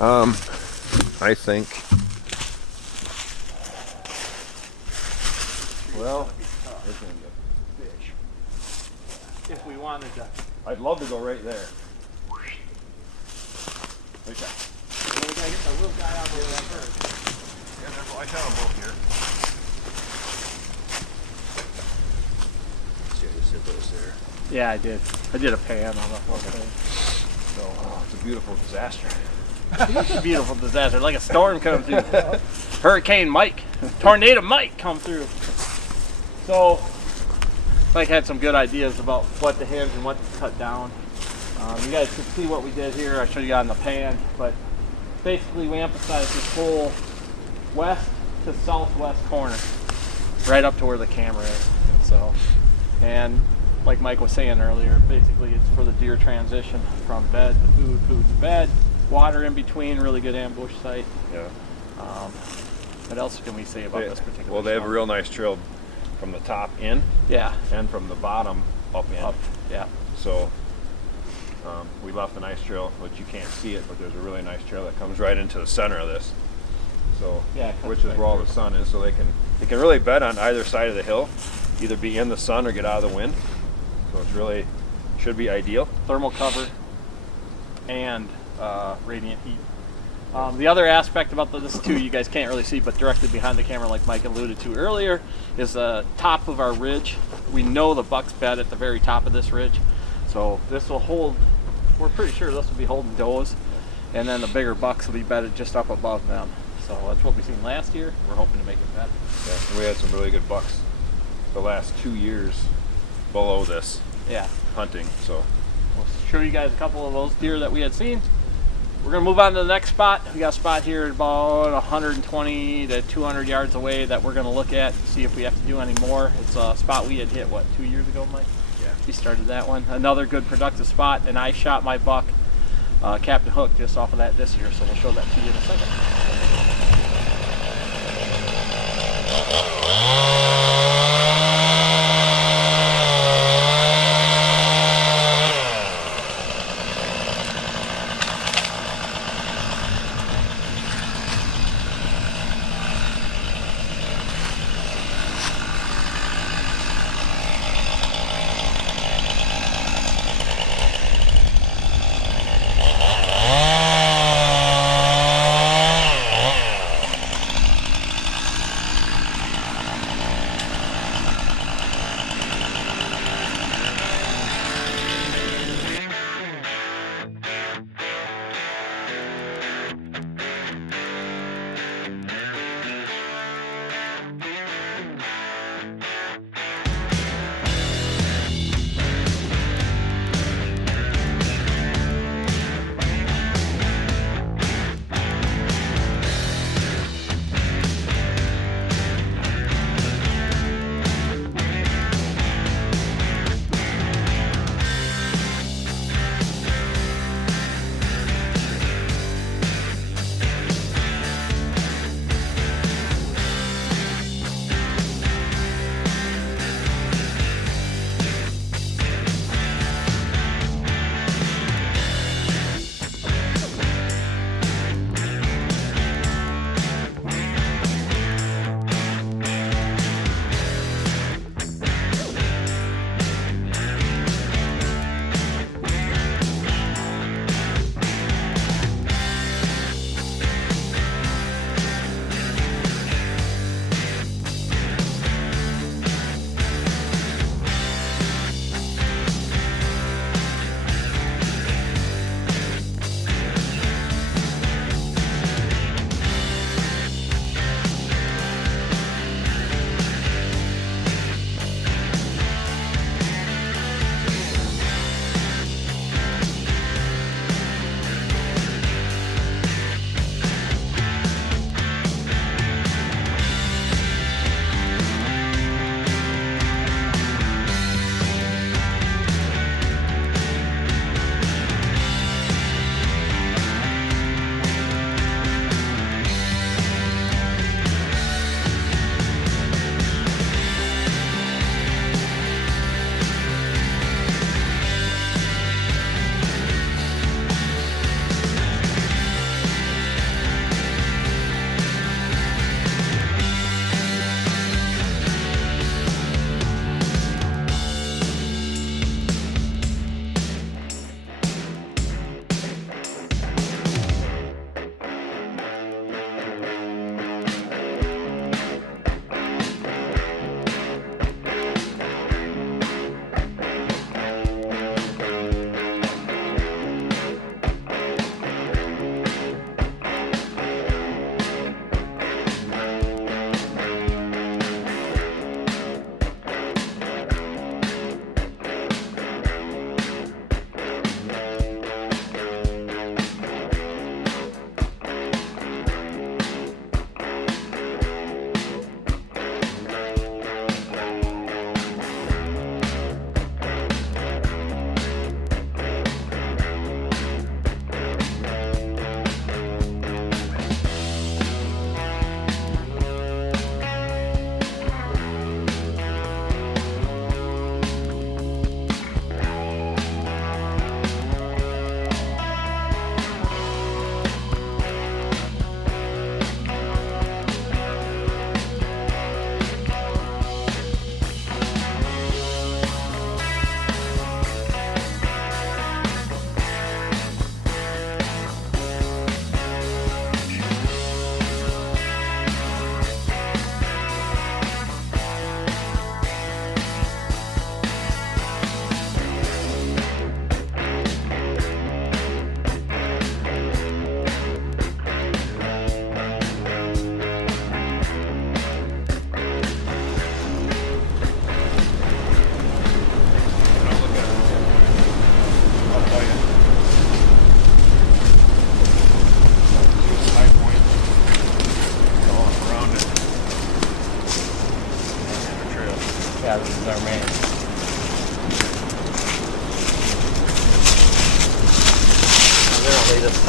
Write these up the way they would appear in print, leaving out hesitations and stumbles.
I think. Well, there's gonna be a fish. If we wanted to. I'd love to go right there. Okay. Well, we gotta get the little guy out there first. Yeah, I got them both here. See, I just hit those there. Yeah, I did. I did a pan on the whole thing. So, it's a beautiful disaster. It's a beautiful disaster, like a storm come through. Hurricane Mike, Tornado Mike come through. So, Mike had some good ideas about what to hinge and what to cut down. You guys can see what we did here. I showed you on the pan, but basically we emphasized this whole west to southwest corner, right up to where the camera is. So, and like Mike was saying earlier, basically it's for the deer transition from bed to food, food to bed. Water in between, really good ambush site. Yeah. What else can we say about this particular? Well, they have a shelf? real nice trail from the top in. Yeah. And from the bottom up in. Up. Yeah. So we left a nice trail, which you can't see it, but there's a really nice trail that comes right into the center of this. So, yeah, which is where all the sun is. So they can really bed on either side of the hill, either be in the sun or get out of the wind. So it's really should be ideal. Thermal cover and radiant heat. The other aspect about this too, you guys can't really see, but directly behind the camera, like Mike alluded to earlier, is the top of our ridge. We know the bucks bed at the very top of this ridge, so this will hold. We're pretty sure this will be holding does, and then the bigger bucks will be bedded just up above them. So that's what we seen last year. We're hoping to make it better. Yeah, and we had some really good bucks the last 2 years below this. Yeah, hunting. So we'll show you guys a couple of those deer that we had seen. We're gonna move on to the next spot. We got a spot here about 120 to 200 yards away that we're gonna look at, see if we have to do any more. It's a spot we had hit, what, 2 years ago, Mike? Yeah. We started that one. Another good productive spot, and I shot my buck, Captain Hook, just off of that this year, so we'll show that to you in a second.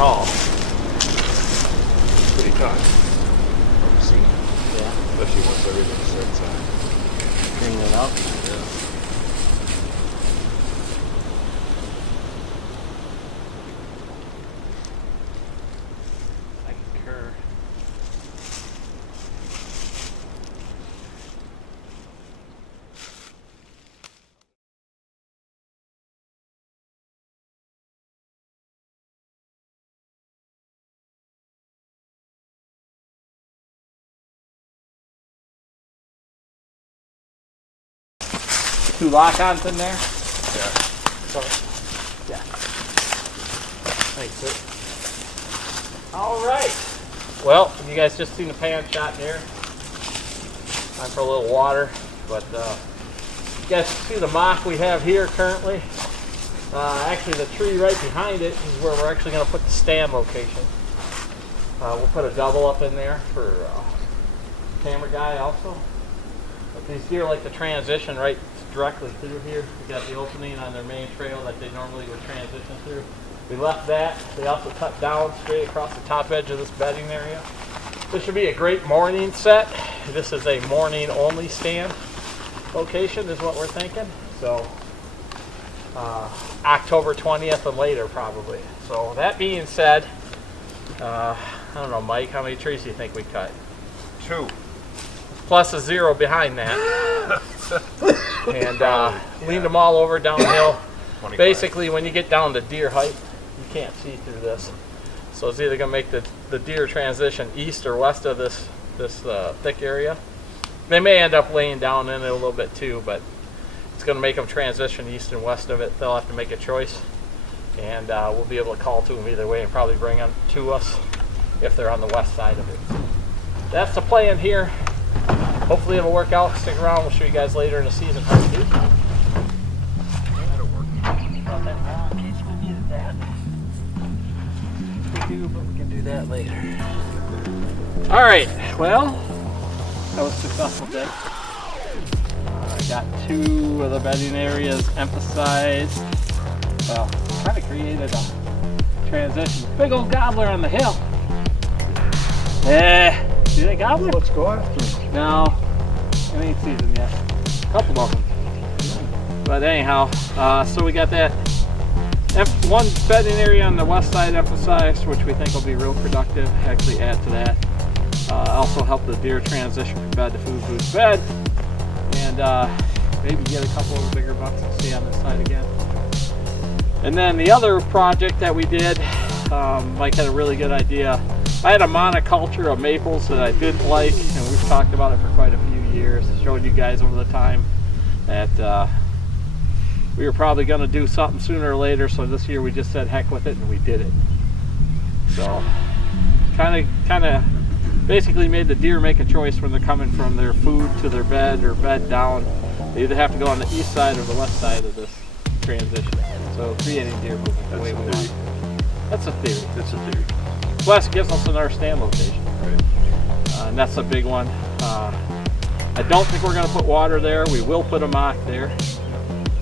tall. Pretty tough. See, Yeah. especially once everything starts Clean it up. yeah. I concur. Two lock-ons in there. Yeah. Sorry. Yeah. Thanks, sir. All right. Well, you guys just seen the pan shot there. Time for a little water, but you guys see the mock we have here currently. Actually, the tree right behind it is where we're actually going to put the stand location. We'll put a double up in there for camera guy also. But these deer like to transition right directly through here. We got the opening on their main trail that they normally would transition through. We left that. They also cut down straight across the top edge of this bedding area. This should be a great morning set. This is a morning only stand location is what we're thinking. So October 20th and later probably. So that being said, I don't know, Mike, how many trees do you think we cut? 2. Plus a 0 behind that. And leaned them all over downhill. 25. Basically, when you get down to deer height, you can't see through this. So it's either going to make the deer transition east or west of this thick area. They may end up laying down in it a little bit too, but it's going to make them transition east and west of it. They'll have to make a choice, and we'll be able to call to them either way and probably bring them to us if they're on the west side of it. That's the plan here. Hopefully it'll work out. Stick around. We'll show you guys later in the season how to do. That'll work. Not that long in case we needed that. We do, but we can do that later. All right. Well, that was a successful day. I got 2 of the bedding areas emphasized. Well, kind of created a transition. Big old gobbler on the hill. See that gobbler? Let's go after him. No, it ain't season yet. A couple of them. But anyhow, so we got that one bedding area on the west side emphasized, which we think will be real productive. Actually add to that. Also help the deer transition from bed to food, food to bed. And maybe get a couple of the bigger bucks to stay on this side again. And then the other project that we did, Mike had a really good idea. I had a monoculture of maples that I didn't like, and we've talked about it for quite a few years. Showed you guys over the time that we were probably going to do something sooner or later, so this year we just said heck with it and we did it. So kind of basically made the deer make a choice when they're coming from their food to their bed or bed down. They either have to go on the east side or the west side of this transition. So creating deer movement the way we want. That's a theory. That's a theory. Plus it gives us another stand location. Right. And that's a big one. I don't think we're going to put water there. We will put a mock there.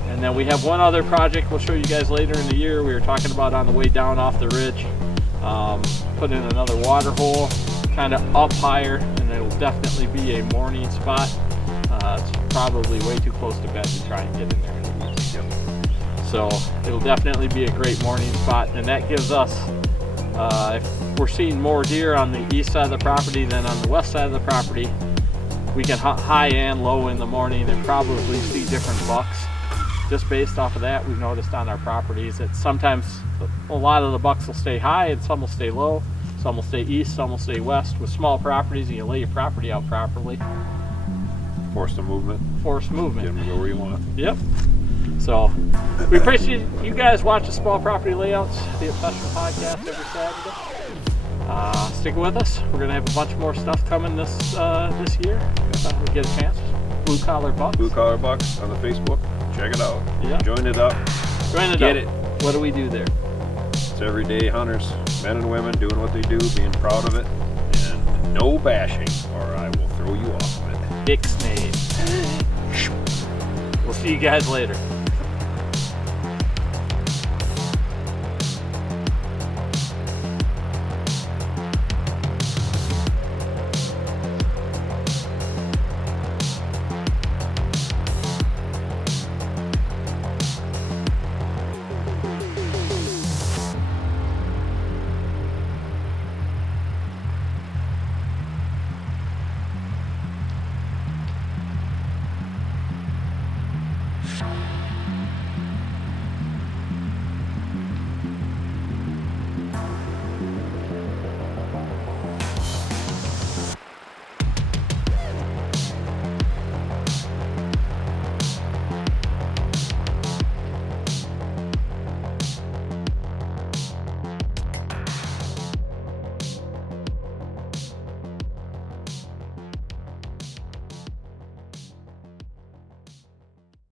And then we have one other project we'll show you guys later in the year. We were talking about on the way down off the ridge. Put in another water hole, kind of up higher, and it will definitely be a morning spot. It's probably way too close to bed to try and get in there in the evening. Yep. So it'll definitely be a great morning spot, and that gives us, if we're seeing more deer on the east side of the property than on the west side of the property, we can hunt high and low in the morning and probably see different bucks. Just based off of that, we've noticed on our properties that sometimes a lot of the bucks will stay high and some will stay low. Some will stay east, some will stay west. With small properties, and you lay your property out properly. Force the movement. Force movement. Get them to go where you want. Yep. So we appreciate you guys watching Small Property Layouts, the Obsession Podcast every Saturday. Stick with us. We're gonna have a bunch more stuff coming this year. We get a chance. Blue Collar Bucks. Blue Collar Bucks on the Facebook. Check it out. Yep. Join it up. Get it. What do we do there? It's everyday hunters, men and women doing what they do, being proud of it, and no bashing, or I will throw you off of it. Ixnay. We'll see you guys later.